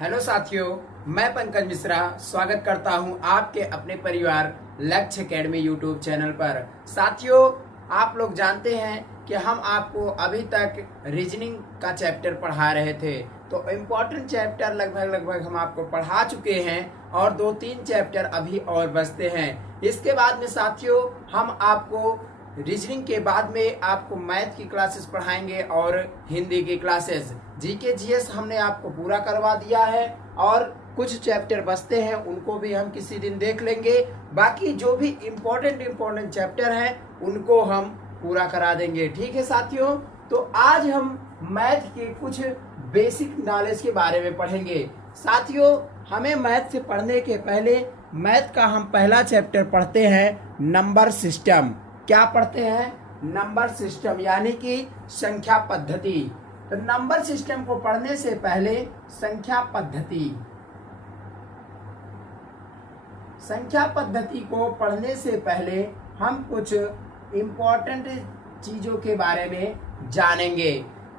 Hello साथियों, मैं पंकज मिश्रा स्वागत करता हूं आपके अपने परिवार लक्ष्य एकेडमी यूट्यूब चैनल पर। साथियों, आप लोग जानते हैं कि हम आपको अभी तक रीजनिंग का चैप्टर पढ़ा रहे थे, तो इम्पोर्टेंट चैप्टर लगभग हम आपको पढ़ा चुके हैं और 2-3 चैप्टर अभी और बचते हैं। इसके बाद में साथियों हम आपको रीजनिंग के बाद में आपको मैथ की क्लासेस पढ़ाएंगे और हिंदी की क्लासेस। जीके जीएस हमने आपको पूरा करवा दिया है और कुछ चैप्टर बचते हैं, उनको भी हम किसी दिन देख लेंगे। बाकी जो भी इम्पोर्टेंट चैप्टर हैं उनको हम पूरा करा देंगे। ठीक है साथियों, तो आज हम मैथ के कुछ बेसिक नॉलेज के बारे में पढ़ेंगे। साथियों, हमें मैथ से पढ़ने के पहले मैथ का हम पहला चैप्टर पढ़ते हैं, नंबर सिस्टम। क्या पढ़ते हैं? नंबर सिस्टम, यानी कि संख्या पद्धति। तो नंबर सिस्टम को पढ़ने से पहले संख्या पद्धति को पढ़ने से पहले हम कुछ इम्पोर्टेंट चीजों के बारे में जानेंगे,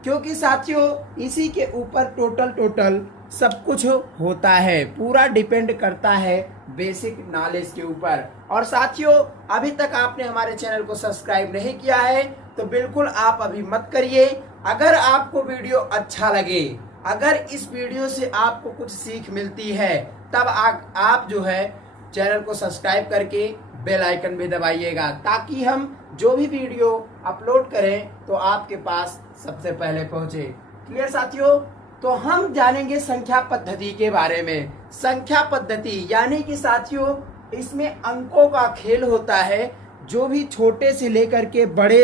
क्योंकि साथियों इसी के ऊपर टोटल सब कुछ होता है, पूरा डिपेंड करता है बेसिक नॉलेज के ऊपर। और साथियों, अभी तक आपने हमारे चैनल को सब्सक्राइब नहीं किया है तो बिल्कुल आप अभी मत करिए। अगर आपको वीडियो अच्छा लगे, अगर इस वीडियो से आपको कुछ सीख मिलती है, तब आप जो है चैनल को सब्सक्राइब करके बेल आइकन भी दबाइएगा, ताकि हम जो भी वीडियो अपलोड करें तो आपके पास सबसे पहले पहुंचे। क्लियर साथियों? तो हम जानेंगे संख्या पद्धति के बारे में। संख्या पद्धति यानी कि साथियों इसमें अंकों का खेल होता है। जो भी छोटे से लेकर के बड़े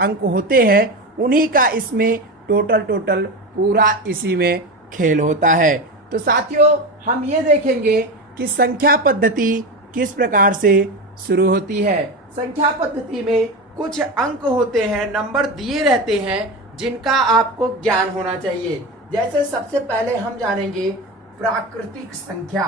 अंक होते हैं उन्हीं का इसमें टोटल पूरा इसी में खेल होता है। तो साथियों हम ये देखेंगे कि संख्या पद्धति किस प्रकार से शुरू होती है। संख्या पद्धति में कुछ अंक होते हैं, नंबर दिए रहते हैं, जिनका आपको ज्ञान होना चाहिए। जैसे सबसे पहले हम जानेंगे प्राकृतिक संख्या।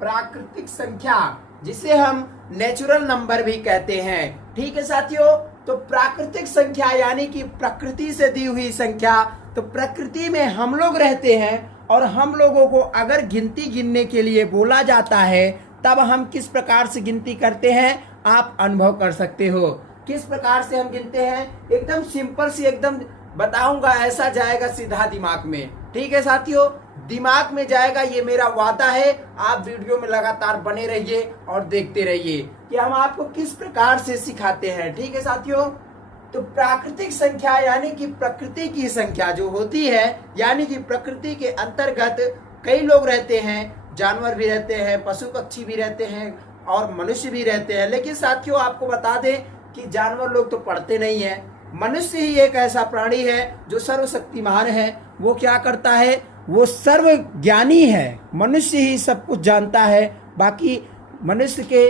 प्राकृतिक संख्या जिसे हम नेचुरल नंबर भी कहते हैं। ठीक है साथियों, तो प्राकृतिक संख्या यानी कि प्रकृति से दी हुई संख्या। तो प्रकृति में हम लोग रहते हैं और हम लोगों को अगर गिनती गिनने के लिए बोला जाता है तब हम किस प्रकार से गिनती करते हैं आप अनुभव कर सकते हो। किस प्रकार से हम गिनते हैं, एकदम सिंपल सी एकदम बताऊंगा, ऐसा जाएगा सीधा दिमाग में। ठीक है साथियों, दिमाग में जाएगा, ये मेरा वादा है। आप वीडियो में लगातार बने रहिए और देखते रहिए कि हम आपको किस प्रकार से सिखाते हैं। ठीक है साथियों, तो प्राकृतिक संख्या यानी कि प्रकृति की संख्या जो होती है, यानी कि प्रकृति के अंतर्गत कई लोग रहते हैं, जानवर भी रहते हैं, पशु पक्षी भी रहते हैं और मनुष्य भी रहते हैं। लेकिन साथियों आपको बता दें कि जानवर लोग तो पढ़ते नहीं है, मनुष्य ही एक ऐसा प्राणी है जो सर्वशक्तिमान है। वो क्या करता है, वो सर्व ज्ञानी है, मनुष्य ही सब कुछ जानता है, बाकी मनुष्य के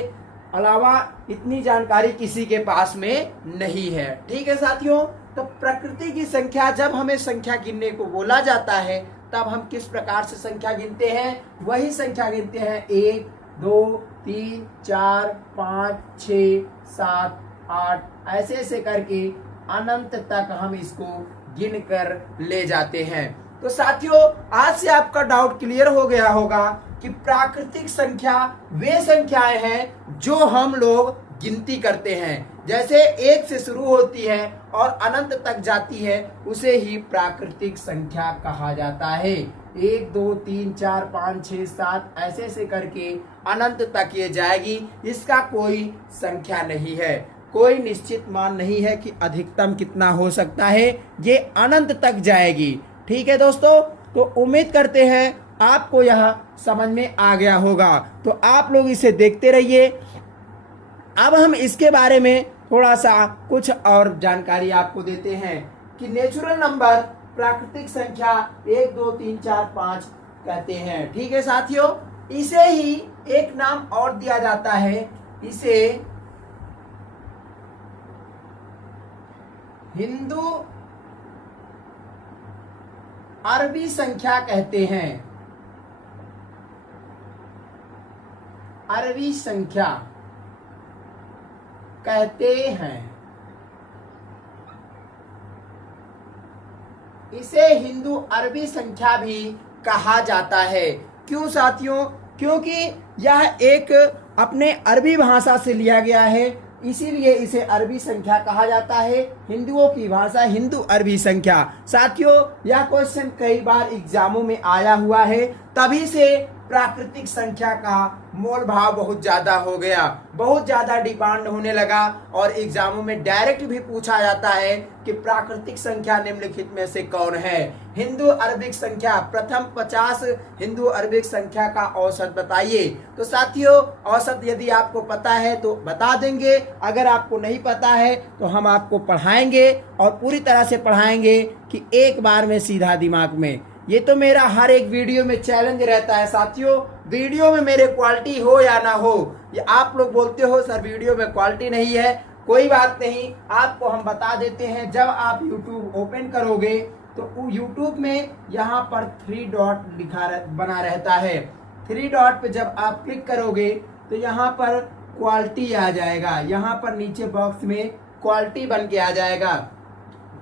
अलावा इतनी जानकारी किसी के पास में नहीं है। ठीक है साथियों, तो प्रकृति की संख्या, जब हमें संख्या गिनने को बोला जाता है तब हम किस प्रकार से संख्या गिनते हैं, वही संख्या गिनते हैं 1 2 3 4 5 6 7 8 ऐसे करके अनंत तक हम इसको गिन कर ले जाते हैं। तो साथियों आज से आपका डाउट क्लियर हो गया होगा कि प्राकृतिक संख्या वे संख्याएं हैं जो हम लोग गिनती करते हैं। जैसे 1 से शुरू होती है और अनंत तक जाती है, उसे ही प्राकृतिक संख्या कहा जाता है। 1 2 3 4 5 6 7 ऐसे करके अनंत तक ये जाएगी। इसका कोई संख्या नहीं है, कोई निश्चित मान नहीं है कि अधिकतम कितना हो सकता है, ये अनंत तक जाएगी। ठीक है दोस्तों, तो उम्मीद करते हैं आपको यह समझ में आ गया होगा। तो आप लोग इसे देखते रहिए। अब हम इसके बारे में थोड़ा सा कुछ और जानकारी आपको देते हैं कि नेचुरल नंबर प्राकृतिक संख्या 1 2 3 4 5 कहते हैं। ठीक है साथियों, इसे ही एक नाम और दिया जाता है, इसे हिंदू अरबी संख्या कहते हैं। अरबी संख्या कहते हैं। इसे हिंदू अरबी संख्या भी कहा जाता है। क्यों साथियों? क्योंकि यह एक अपने अरबी भाषा से लिया गया है, इसीलिए इसे अरबी संख्या कहा जाता है। हिंदुओं की भाषा हिंदू अरबी संख्या। साथियों, यह क्वेश्चन कई बार एग्जामों में आया हुआ है, तभी से प्राकृतिक संख्या का मोल भाव बहुत ज्यादा हो गया, बहुत ज्यादा डिमांड होने लगा और एग्जामों में डायरेक्ट भी पूछा जाता है कि प्राकृतिक संख्या निम्नलिखित में से कौन है। हिंदू अरबिक संख्या, प्रथम 50 हिंदू अरबिक संख्या का औसत बताइए। तो साथियों, औसत यदि आपको पता है तो बता देंगे, अगर आपको नहीं पता है तो हम आपको पढ़ाएंगे और पूरी तरह से पढ़ाएंगे कि एक बार में सीधा दिमाग में। ये तो मेरा हर एक वीडियो में चैलेंज रहता है साथियों, वीडियो में मेरे क्वालिटी हो या ना हो। ये आप लोग बोलते हो सर वीडियो में क्वालिटी नहीं है, कोई बात नहीं, आपको हम बता देते हैं। जब आप YouTube ओपन करोगे तो YouTube में यहाँ पर 3 डॉट बना रहता है। 3 डॉट पे जब आप क्लिक करोगे तो यहाँ पर क्वालिटी आ जाएगा, यहाँ पर नीचे बॉक्स में क्वालिटी बन के आ जाएगा।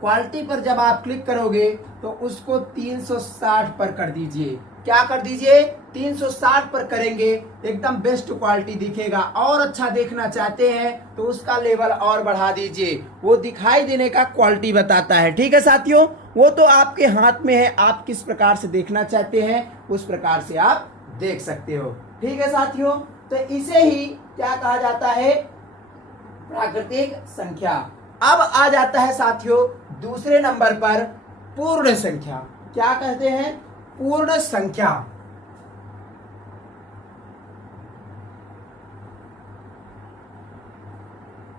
क्वालिटी पर जब आप क्लिक करोगे तो उसको 360 पर कर दीजिए। क्या कर दीजिए? 360 पर करेंगे, एकदम बेस्ट क्वालिटी दिखेगा। और अच्छा देखना चाहते हैं तो उसका लेवल और बढ़ा दीजिए, वो दिखाई देने का क्वालिटी बताता है। ठीक है साथियों, वो तो आपके हाथ में है, आप किस प्रकार से देखना चाहते हैं उस प्रकार से आप देख सकते हो। ठीक है साथियों, तो इसे ही क्या कहा जाता है? प्राकृतिक संख्या। अब आ जाता है साथियों दूसरे नंबर पर पूर्ण संख्या। क्या कहते हैं? पूर्ण संख्या।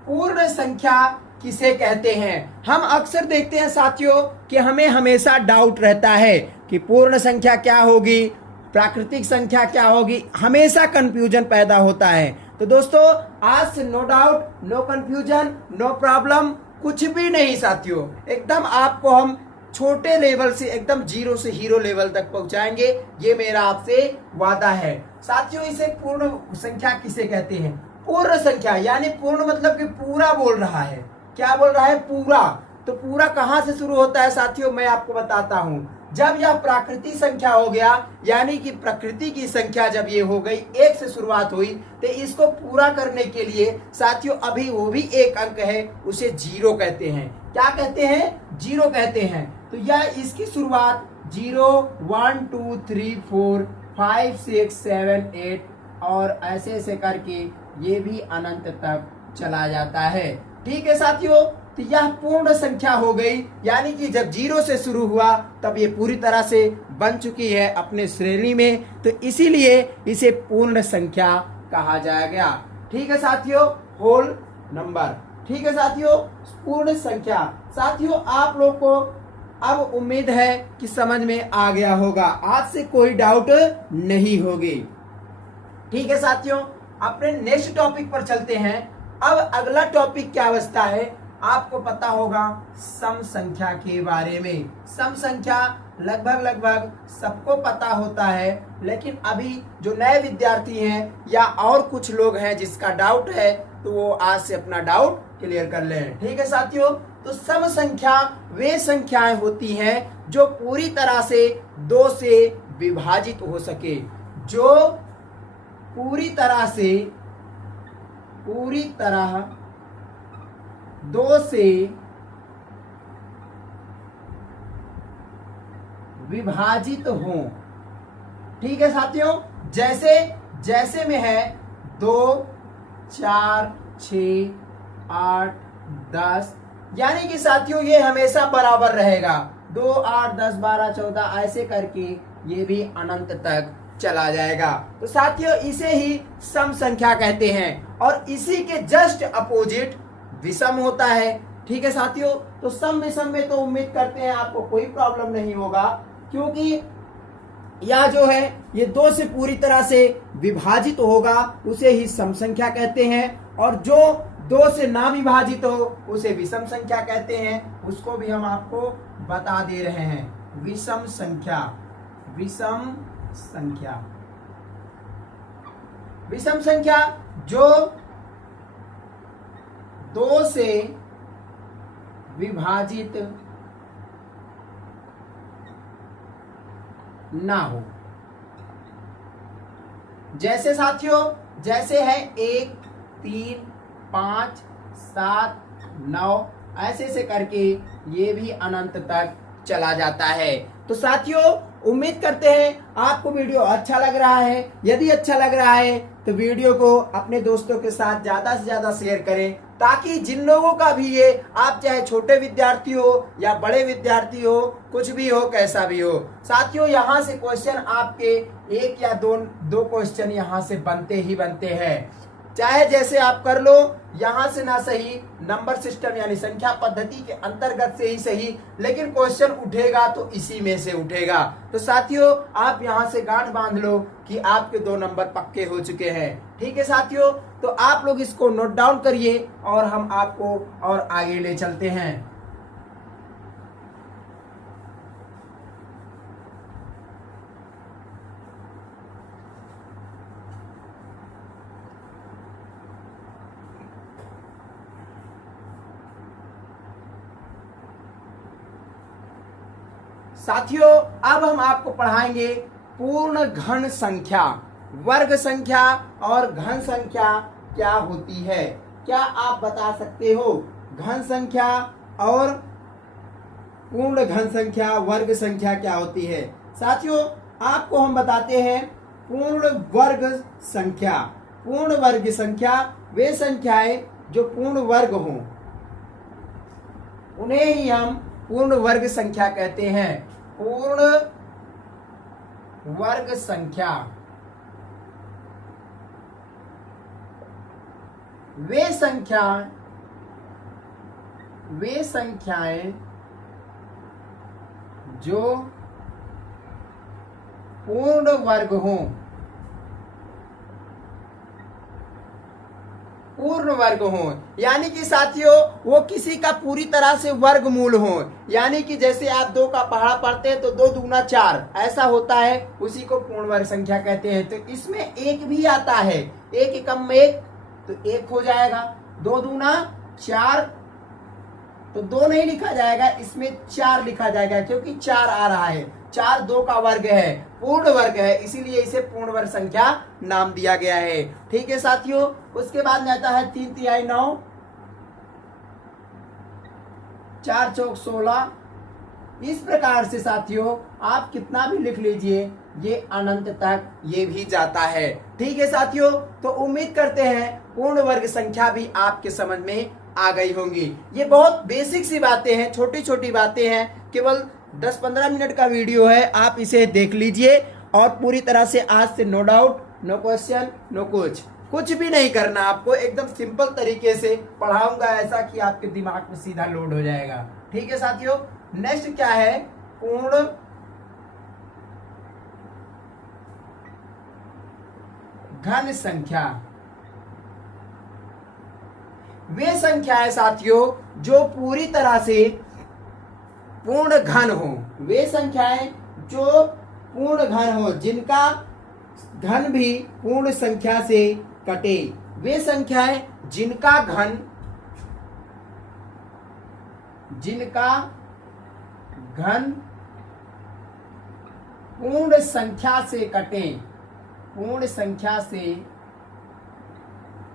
पूर्ण संख्या किसे कहते हैं? हम अक्सर देखते हैं साथियों कि हमें हमेशा डाउट रहता है कि पूर्ण संख्या क्या होगी, प्राकृतिक संख्या क्या होगी, हमेशा कंफ्यूजन पैदा होता है। तो दोस्तों, आज से no doubt, no confusion, no problem, कुछ भी नहीं साथियों, एकदम आपको हम छोटे लेवल से एकदम जीरो से हीरो लेवल तक पहुंचाएंगे, ये मेरा आपसे वादा है। साथियों, इसे पूर्ण संख्या किसे कहते हैं? पूर्ण संख्या यानी पूर्ण मतलब कि पूरा बोल रहा है। क्या बोल रहा है? पूरा। तो पूरा कहां से शुरू होता है साथियों? मैं आपको बताता हूं। जब यह प्राकृतिक संख्या हो गया, यानी कि प्रकृति की संख्या जब ये हो गई, 1 से शुरुआत हुई, तो इसको पूरा करने के लिए साथियों अभी वो भी एक अंक है, उसे 0 कहते हैं। क्या कहते हैं? 0 कहते हैं। तो यह इसकी शुरुआत 0, 1, 2, 3, 4, 5, 6, 7, 8 और ऐसे ऐसे करके ये भी अनंत तक चला जाता है। ठीक है साथियों, तो यह पूर्ण संख्या हो गई, यानी कि जब 0 से शुरू हुआ तब ये पूरी तरह से बन चुकी है अपने श्रेणी में, तो इसीलिए इसे पूर्ण संख्या कहा जाएगा। ठीक है साथियों, होल नंबर। ठीक है साथियों, पूर्ण संख्या। साथियों, आप लोग को अब उम्मीद है कि समझ में आ गया होगा, आज से कोई डाउट नहीं होगी। ठीक है साथियों, अपने नेक्स्ट टॉपिक पर चलते हैं। अब अगला टॉपिक क्या बचता है? आपको पता होगा सम संख्या के बारे में। सम संख्या लगभग सबको पता होता है, लेकिन अभी जो नए विद्यार्थी हैं या और कुछ लोग हैं जिसका डाउट है, तो वो आज से अपना डाउट क्लियर कर लें। ठीक है साथियों, तो सम संख्या वे संख्याएं होती हैं जो पूरी तरह से 2 से विभाजित हो सके, जो पूरी तरह 2 से विभाजित हो। ठीक है साथियों, जैसे में है 2, 4, 6, 8, 10, यानी कि साथियों ये हमेशा बराबर रहेगा। 2, 8, 10, 12, 14 ऐसे करके ये भी अनंत तक चला जाएगा। तो साथियों इसे ही सम संख्या कहते हैं, और इसी के जस्ट अपोजिट विषम होता है। ठीक है साथियों, तो सम विषम में तो उम्मीद करते हैं आपको कोई प्रॉब्लम नहीं होगा, क्योंकि यह जो है ये 2 से पूरी तरह से विभाजित होगा, उसे ही सम संख्या कहते हैं, और जो 2 से ना विभाजित हो उसे विषम संख्या कहते हैं। उसको भी हम आपको बता दे रहे हैं। विषम संख्या, विषम संख्या जो 2 से विभाजित ना हो। जैसे साथियों, जैसे है 1, 3, 5, 7, 9, ऐसे से करके ये भी अनंत तक चला जाता है। तो साथियों, उम्मीद करते हैं आपको वीडियो अच्छा लग रहा है। यदि अच्छा लग रहा है तो वीडियो को अपने दोस्तों के साथ ज्यादा से ज्यादा शेयर करें, ताकि जिन लोगों का भी ये, आप चाहे छोटे विद्यार्थी हो या बड़े विद्यार्थी हो, कुछ भी हो, कैसा भी हो, साथियों यहाँ से क्वेश्चन आपके 1 या 2 क्वेश्चन यहाँ से बनते ही बनते हैं। चाहे जैसे आप कर लो, यहाँ से ना सही, नंबर सिस्टम यानी संख्या पद्धति के अंतर्गत से ही सही, लेकिन क्वेश्चन उठेगा तो इसी में से उठेगा। तो साथियों, आप यहाँ से गांठ बांध लो कि आपके 2 नंबर पक्के हो चुके हैं। ठीक है साथियों, तो आप लोग इसको नोट डाउन करिए और हम आपको और आगे ले चलते हैं। साथियों, अब हम आपको पढ़ाएंगे पूर्ण घन संख्या, वर्ग संख्या और घन संख्या क्या होती है। क्या आप बता सकते हो घन संख्या और पूर्ण घन संख्या, वर्ग संख्या क्या होती है? साथियों, आपको हम बताते हैं पूर्ण वर्ग संख्या। पूर्ण वर्ग संख्या वे संख्याएं जो पूर्ण वर्ग हों, उन्हें ही हम पूर्ण वर्ग संख्या कहते हैं। पूर्ण वर्ग संख्या वे संख्याएं जो पूर्ण वर्ग हों, पूर्ण वर्ग हो, यानी कि साथियों वो किसी का पूरी तरह से वर्गमूल हो। यानी कि जैसे आप 2 का पहाड़ा पढ़ते हैं तो 2 दूना 4 ऐसा होता है, उसी को पूर्ण वर्ग संख्या कहते हैं। तो इसमें 1 भी आता है, 1 एकम में 1 तो 1 हो जाएगा, 2 दूना 4 तो 2 नहीं लिखा जाएगा, इसमें 4 लिखा जाएगा, क्योंकि 4 आ रहा है। 4 2 का वर्ग है, पूर्ण वर्ग है, इसीलिए इसे पूर्ण वर्ग संख्या नाम दिया गया है। ठीक है साथियों, उसके बाद में आता है 3 तिहाई 9, 4 चौक 16। इस प्रकार से साथियों आप कितना भी लिख लीजिए, ये अनंत तक ये भी जाता है। ठीक है साथियों, तो उम्मीद करते हैं पूर्ण वर्ग संख्या भी आपके समझ में आ गई होंगी। ये बहुत बेसिक सी बातें हैं, छोटी छोटी बातें हैं, केवल 10-15 मिनट का वीडियो है, आप इसे देख लीजिए और पूरी तरह से आज से no doubt, no question, no कुछ भी नहीं करना। आपको एकदम सिंपल तरीके से पढ़ाऊंगा, ऐसा कि आपके दिमाग में सीधा लोड हो जाएगा। ठीक है साथियों, नेक्स्ट क्या है? पूर्ण घन संख्या। वे संख्याएं साथियों जो पूरी तरह से पूर्ण घन हो, वे संख्याएं जो पूर्ण घन हो, जिनका घन भी पूर्ण संख्या से कटे। वे संख्याएं जिनका घन पूर्ण संख्या से कटे, पूर्ण संख्या से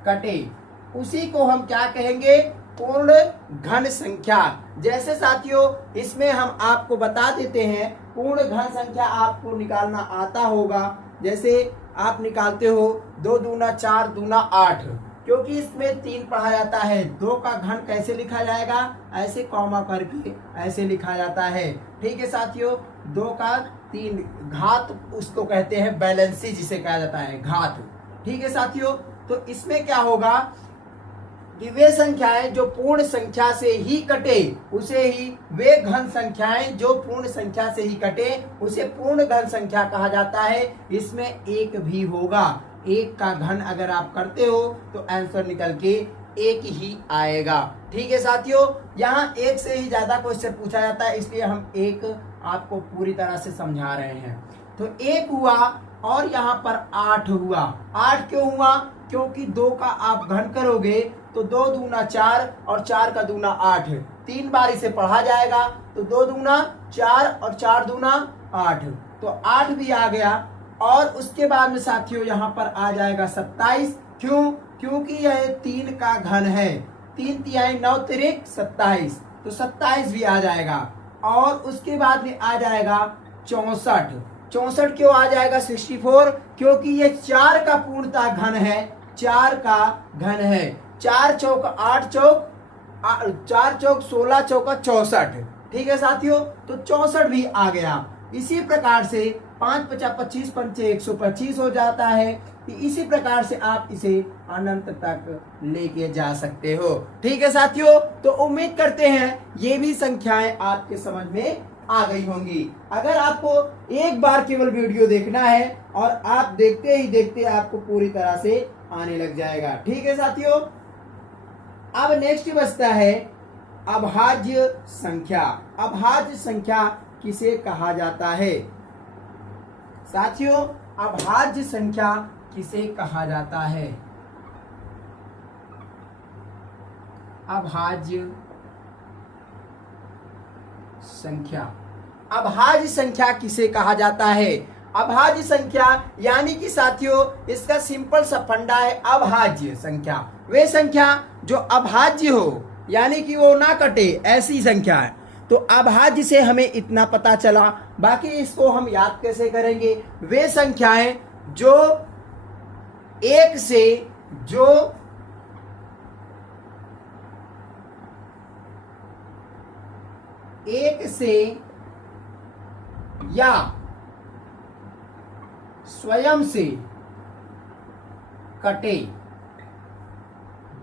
कटे, उसी को हम क्या कहेंगे? पूर्ण घन संख्या। जैसे साथियों इसमें हम आपको बता देते हैं, पूर्ण घन संख्या आपको निकालना आता होगा। जैसे आप निकालते हो 2 दूना 4 दूना 8, क्योंकि इसमें 3 पढ़ा जाता है। 2 का घन कैसे लिखा जाएगा? ऐसे कॉमा करके ऐसे लिखा जाता है। ठीक है साथियों, 2 का 3 घात उसको कहते हैं, बैलेंसी जिसे कहा जाता है, घात। ठीक है साथियों, तो इसमें क्या होगा कि वे संख्याएं जो पूर्ण संख्या से ही कटे, उसे ही वे घन संख्याएं जो पूर्ण संख्या से ही कटे, उसे पूर्ण घन संख्या कहा जाता है। इसमें 1 भी होगा। 1 का घन अगर आप करते हो तो आंसर निकल के 1 ही आएगा। ठीक है साथियों, यहाँ 1 से ही ज्यादा क्वेश्चन पूछा जाता है, इसलिए हम 1 आपको पूरी तरह से समझा रहे हैं। तो 1 हुआ और यहाँ पर 8 हुआ। 8 क्यों हुआ? क्योंकि 2 का आप घन करोगे तो 2 दूना 4 और 4 का दूना 8, 3 बार इसे पढ़ा जाएगा तो 2 दूना 4 और 4 दूना 8, तो 8 भी आ गया। और उसके बाद में साथियों यहाँ पर आ जाएगा 27। क्यों? क्योंकि यह 3 का घन है, 3 तिहाई 9 तिरिक 27, तो 27 भी आ जाएगा। और उसके बाद में आ जाएगा 64। 64 क्यों आ जाएगा 64? क्योंकि ये 4 का पूर्णतः घन है, 4 का घन है। 4 चौक 8 चौक 4 चौक 16 चौका 64। ठीक है साथियों, तो 64 भी आ गया। इसी प्रकार से 5 50 25 पंचे 125 हो जाता है। इसी प्रकार से आप इसे अनंत तक लेके जा सकते हो। ठीक है साथियों, तो उम्मीद करते हैं ये भी संख्याएं आपके समझ में आ गई होंगी। अगर आपको एक बार केवल वीडियो देखना है और आप देखते ही देखते आपको पूरी तरह से आने लग जाएगा। ठीक है साथियों, अब नेक्स्ट बचता है अभाज्य संख्या। अभाज्य संख्या किसे कहा जाता है साथियों? अभाज्य संख्या किसे कहा जाता है? अभाज्य संख्या। अभाज्य संख्या किसे कहा जाता है? अभाज्य संख्या यानी कि साथियों इसका सिंपल सा फंडा है अभाज्य संख्या। वे संख्या जो अभाज्य हो यानी कि वो ना कटे, ऐसी संख्या है। तो अभाज्य से हमें इतना पता चला, बाकी इसको हम याद कैसे करेंगे? वे संख्याएं जो एक से या स्वयं से कटे।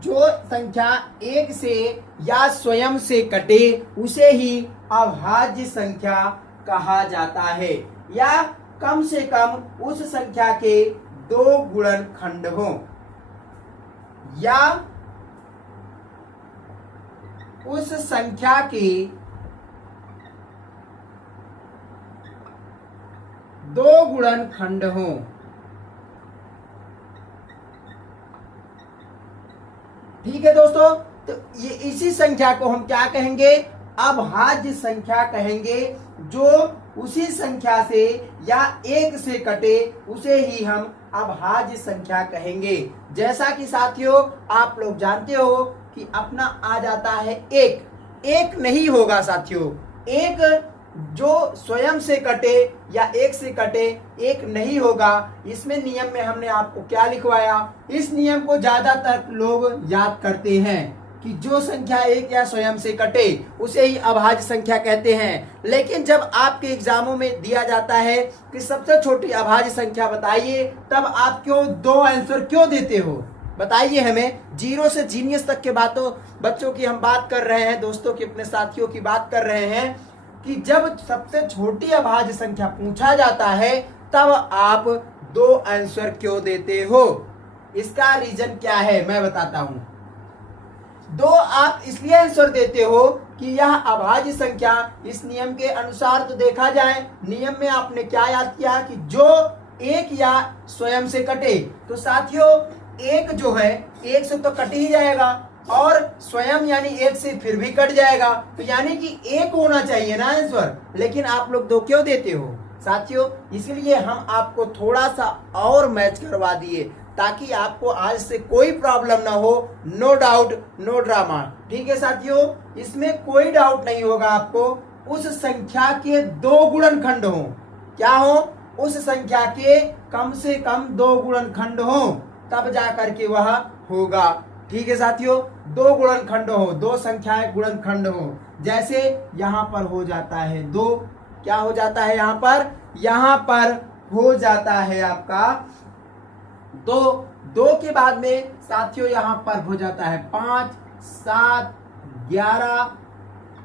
जो संख्या एक से या स्वयं से कटे उसे ही अभाज्य संख्या कहा जाता है, या कम से कम उस संख्या के 2 गुणनखंड हो, या उस संख्या के 2 गुणनखंड हो। ठीक है दोस्तों, तो ये इसी संख्या को हम क्या कहेंगे? अभाज्य संख्या कहेंगे। जो उसी संख्या से या एक से कटे उसे ही हम अभाज्य संख्या कहेंगे। जैसा कि साथियों आप लोग जानते हो कि अपना आ जाता है एक नहीं होगा साथियों। एक जो स्वयं से कटे या एक से कटे एक नहीं होगा। इसमें नियम में हमने आपको क्या लिखवाया? इस नियम को ज्यादातर लोग याद करते हैं कि जो संख्या एक या स्वयं से कटे उसे ही अभाज्य संख्या कहते हैं। लेकिन जब आपके एग्जामों में दिया जाता है कि सबसे छोटी अभाज्य संख्या बताइए, तब आप क्यों 2 आंसर क्यों देते हो? बताइए हमें। 0 से जीनियस तक के बच्चों की हम बात कर रहे हैं, दोस्तों की, अपने साथियों की बात कर रहे हैं कि जब सबसे छोटी अभाज्य संख्या पूछा जाता है तब आप 2 आंसर क्यों देते हो? इसका रीजन क्या है मैं बताता हूं। 2 आप इसलिए आंसर देते हो कि यह अभाज्य संख्या इस नियम के अनुसार तो देखा जाए, नियम में आपने क्या याद किया कि जो एक या स्वयं से कटे, तो साथियों एक जो है एक से तो कट ही जाएगा और स्वयं यानी एक से फिर भी कट जाएगा, तो यानी कि एक होना चाहिए ना आंसर। लेकिन आप लोग 2 क्यों देते हो साथियों? इसलिए हम आपको थोड़ा सा और मैच करवा दिए ताकि आपको आज से कोई प्रॉब्लम ना हो। No doubt no drama. ठीक है साथियों, इसमें कोई डाउट नहीं होगा आपको। उस संख्या के 2 गुणनखंड हो। क्या हो? उस संख्या के कम से कम 2 गुणनखंड हो, तब जाकर के वह होगा। ठीक है साथियों, 2 गुणनखंड हो, 2 संख्याएं गुणनखंड हो। जैसे यहाँ पर हो जाता है 2, क्या हो जाता है यहाँ पर हो जाता है आपका 2 के बाद में साथियों यहाँ पर हो जाता है 5 7 11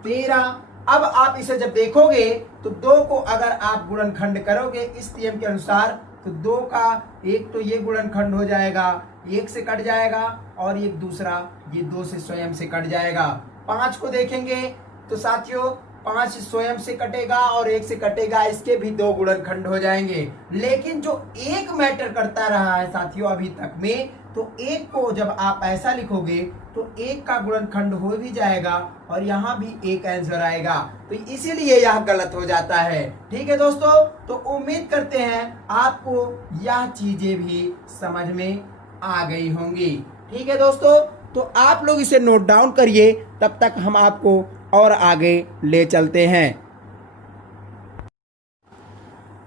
13। अब आप इसे जब देखोगे तो 2 को अगर आप गुणनखंड करोगे इस नियम के अनुसार, तो 2 का एक तो ये गुणनखंड हो जाएगा, 1 से कट जाएगा, और एक दूसरा ये 2 से स्वयं से कट जाएगा। 5 को देखेंगे तो साथियों 5 स्वयं से कटेगा और 1 से कटेगा, इसके भी 2 गुणनखंड हो जाएंगे। लेकिन जो एक मैटर करता रहा है साथियों अभी तक में, तो 1 को जब आप ऐसा लिखोगे तो 1 का गुणनखंड हो भी जाएगा और यहाँ भी 1 आंसर आएगा, तो इसीलिए यह गलत हो जाता है। ठीक है दोस्तों, तो उम्मीद करते हैं आपको यह चीजें भी समझ में आ गई होंगी। ठीक है दोस्तों, तो आप लोग इसे नोट डाउन करिए, तब तक हम आपको और आगे ले चलते हैं।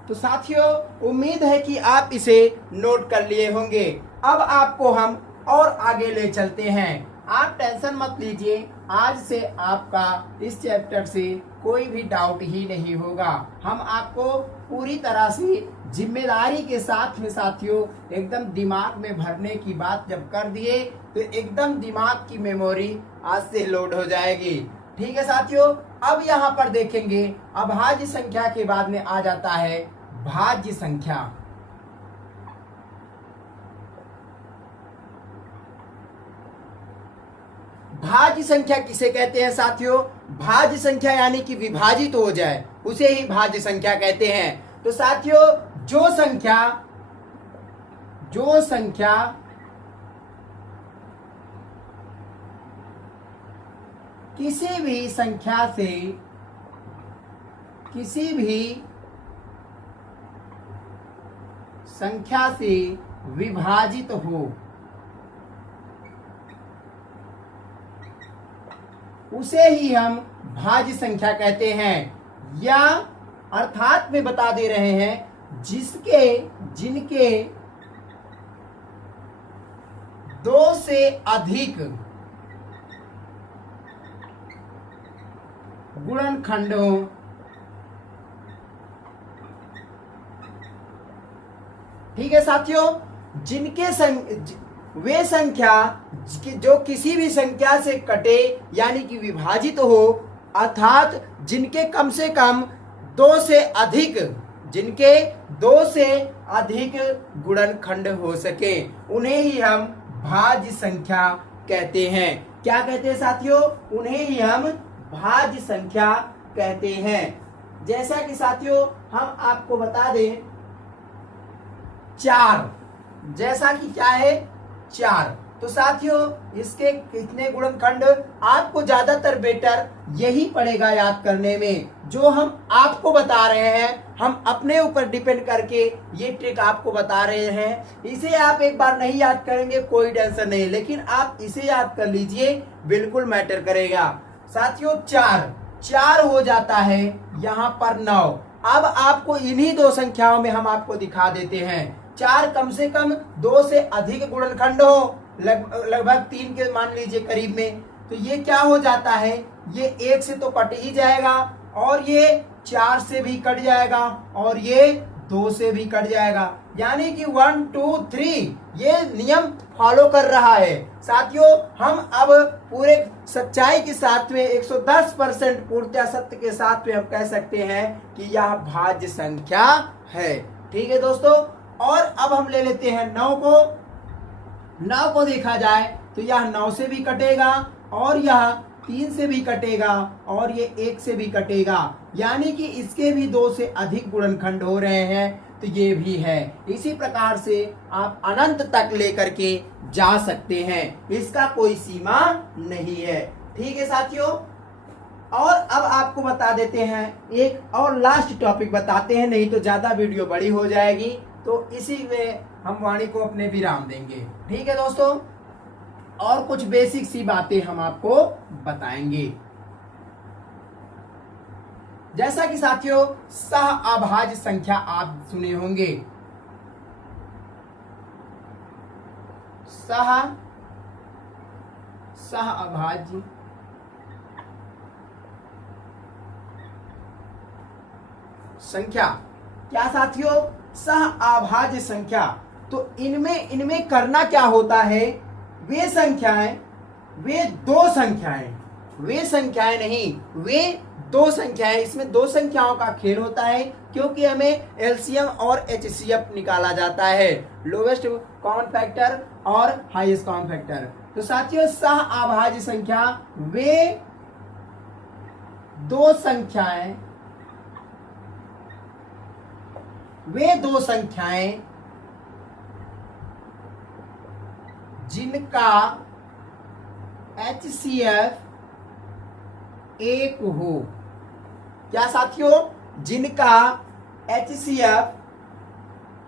तो साथियों उम्मीद है कि आप इसे नोट कर लिए होंगे। अब आपको हम और आगे ले चलते हैं। आप टेंशन मत लीजिए, आज से आपका इस चैप्टर से कोई भी डाउट ही नहीं होगा। हम आपको पूरी तरह से जिम्मेदारी के साथ में साथियों एकदम दिमाग में भरने की बात जब कर दिए तो एकदम दिमाग की मेमोरी आज से लोड हो जाएगी। ठीक है साथियों, अब यहाँ पर देखेंगे अभाज्य संख्या के बाद में आ जाता है भाज्य संख्या। भाज्य संख्या किसे कहते हैं साथियों? भाज्य संख्या यानी कि विभाजित हो जाए उसे ही भाज्य संख्या कहते हैं। तो साथियों जो संख्या किसी भी संख्या से विभाजित हो उसे ही हम भाज्य संख्या कहते हैं। या अर्थात में बता दे रहे हैं जिनके 2 से अधिक गुणनखंड हो ठीक है साथियों, वे संख्या जो किसी भी संख्या से कटे यानी कि विभाजित हो, अर्थात जिनके कम से कम 2 से अधिक गुणनखंड हो सके उन्हें ही हम भाज्य संख्या कहते हैं। क्या कहते हैं साथियों? उन्हें ही हम भाज्य संख्या कहते हैं। जैसा कि साथियों हम आपको बता दें 4, जैसा कि क्या है 4, तो साथियों इसके कितने गुणनखंड? आपको ज्यादातर बेटर यही पड़ेगा याद करने में। जो हम आपको बता रहे हैं, हम अपने ऊपर डिपेंड करके ये ट्रिक आपको बता रहे हैं। इसे आप एक बार नहीं याद करेंगे कोई टेंशन नहीं, लेकिन आप इसे याद कर लीजिए, बिल्कुल मैटर करेगा। साथियों 4 हो जाता है यहाँ पर 9। अब आपको इन्हीं 2 संख्याओं में हम आपको दिखा देते हैं। 4 कम से कम 2 से अधिक गुणनखंड हो, लगभग 3 के मान लीजिए करीब में, तो ये क्या हो जाता है, ये 1 से तो कट ही जाएगा और ये 4 से भी कट जाएगा और ये 2 से भी कट जाएगा, यानी कि 1 2 3 ये नियम फॉलो कर रहा है। साथियों हम अब पूरे सच्चाई के साथ में 110% पूर्णतः सत्य के साथ में हम कह सकते हैं कि यह भाज्य संख्या है। ठीक है दोस्तों, और अब हम ले लेते हैं 9 को देखा जाए तो यह 9 से भी कटेगा और यह 3 से भी कटेगा और ये 1 से भी कटेगा, यानी कि इसके भी 2 से अधिक गुणनखंड हो रहे हैं, तो ये भी है। इसी प्रकार से आप अनंत तक लेकर के जा सकते हैं, इसका कोई सीमा नहीं है। ठीक है साथियों, और अब आपको बता देते हैं एक और लास्ट टॉपिक बताते हैं, नहीं तो ज्यादा वीडियो बड़ी हो जाएगी, तो इसी में हम वाणी को अपने विराम देंगे। ठीक है दोस्तों, और कुछ बेसिक सी बातें हम आपको बताएंगे। जैसा कि साथियों सह अभाज्य संख्या आप सुने होंगे, सह अभाज्य संख्या। क्या साथियों? सह अभाज्य संख्या। तो इनमें करना क्या होता है, वे दो संख्याएं नहीं, वे 2 संख्याएं, इसमें 2 संख्याओं का खेल होता है, क्योंकि हमें एलसीएम और एचसीएफ निकाला जाता है, लोवेस्ट कॉमन फैक्टर और हाईएस्ट कॉमन फैक्टर। तो साथियों सह अभाज्य संख्या वे दो संख्याएं, वे दो संख्याएं जिनका HCF एक हो। क्या साथियों? जिनका HCF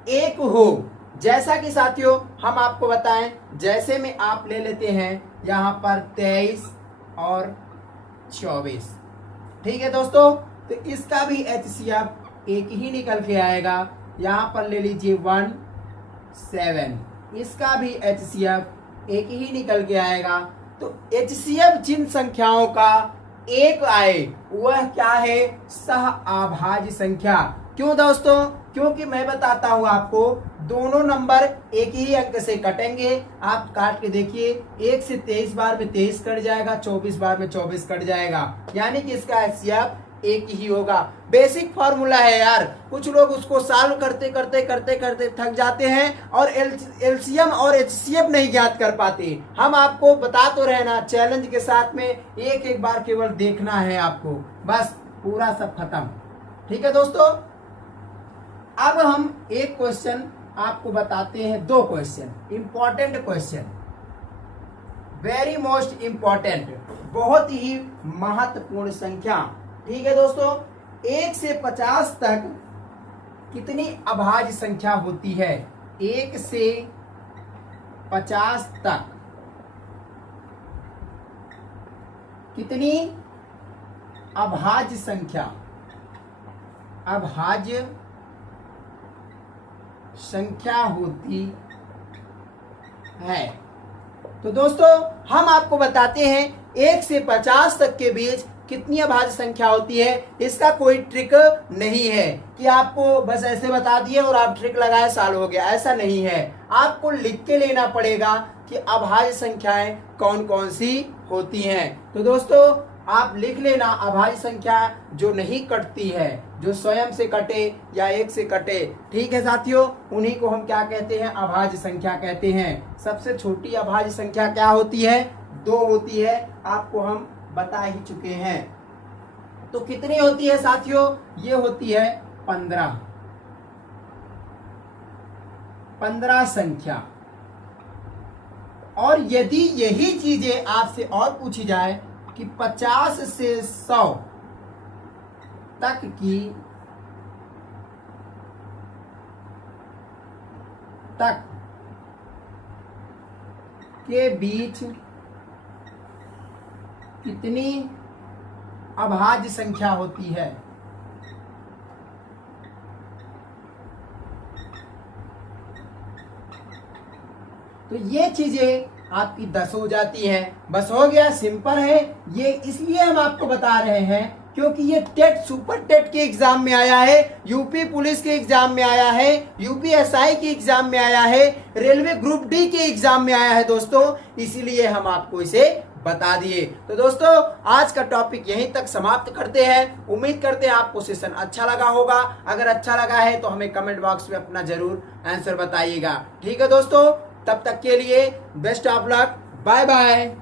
एक हो। जैसा कि साथियों हम आपको बताएं, जैसे में आप ले लेते हैं यहां पर 23 और 24, ठीक है दोस्तों। तो इसका भी HCF एक ही निकल के आएगा। यहां पर ले लीजिए 1 7, इसका भी HCF एक ही निकल के आएगा। तो HCF जिन संख्याओं का एक आए वह क्या है? सह अभाज्य संख्या। क्यों दोस्तों? क्योंकि मैं बताता हूं आपको, दोनों नंबर एक ही अंक से कटेंगे। आप काट के देखिए, 1 से 23 बार में 23 कट जाएगा, 24 बार में 24 कट जाएगा, यानी कि इसका HCF एक ही होगा। बेसिक फॉर्मूला है यार, कुछ लोग उसको सॉल्व करते करते करते करते थक जाते हैं और एलसीएम और HCF नहीं ज्ञात कर पाते। हम आपको बता तो रहना, चैलेंज के साथ में एक एक बार केवल देखना है आपको, बस पूरा सब खत्म। ठीक है दोस्तों, अब हम एक क्वेश्चन आपको बताते हैं, दो question, important question, very most important, बहुत ही महत्वपूर्ण संख्या। ठीक है दोस्तों, 1 से 50 तक कितनी अभाज्य संख्या होती है? 1 से 50 तक कितनी अभाज्य संख्या, अभाज्य संख्या होती है? तो दोस्तों हम आपको बताते हैं 1 से 50 तक के बीच कितनी अभाज्य संख्या होती है। इसका कोई ट्रिक नहीं है कि आपको बस ऐसे बता दिए और आप ट्रिक लगाए साल हो गया, ऐसा नहीं है। आपको लिख के लेना पड़ेगा कि अभाज्य संख्याएं कौन कौन सी होती हैं। तो दोस्तों आप लिख लेना, अभाज्य संख्या जो नहीं कटती है, जो स्वयं से कटे या एक से कटे, ठीक है साथियों, उन्हीं को हम क्या कहते हैं? अभाज्य संख्या कहते हैं। सबसे छोटी अभाज्य संख्या क्या होती है? 2 होती है, आपको हम बता ही चुके हैं। तो कितनी होती है साथियों? ये होती है 15 संख्या। और यदि यही चीजें आपसे और पूछी जाए कि 50 से 100 तक के बीच कितनी अभाज्य संख्या होती है? तो ये चीजें आपकी 10 हो जाती है। बस हो गया, सिंपल है। ये इसलिए हम आपको बता रहे हैं क्योंकि ये टेट, सुपर टेट के एग्जाम में आया है, यूपी पुलिस के एग्जाम में आया है, यूपीएसआई के एग्जाम में आया है, रेलवे ग्रुप डी के एग्जाम में आया है दोस्तों, इसीलिए हम आपको इसे बता दिए। तो दोस्तों आज का टॉपिक यहीं तक समाप्त करते हैं। उम्मीद करते हैं आपको सेशन अच्छा लगा होगा। अगर अच्छा लगा है तो हमें कमेंट बॉक्स में अपना जरूर आंसर बताइएगा। ठीक है दोस्तों, तब तक के लिए best of luck, bye bye.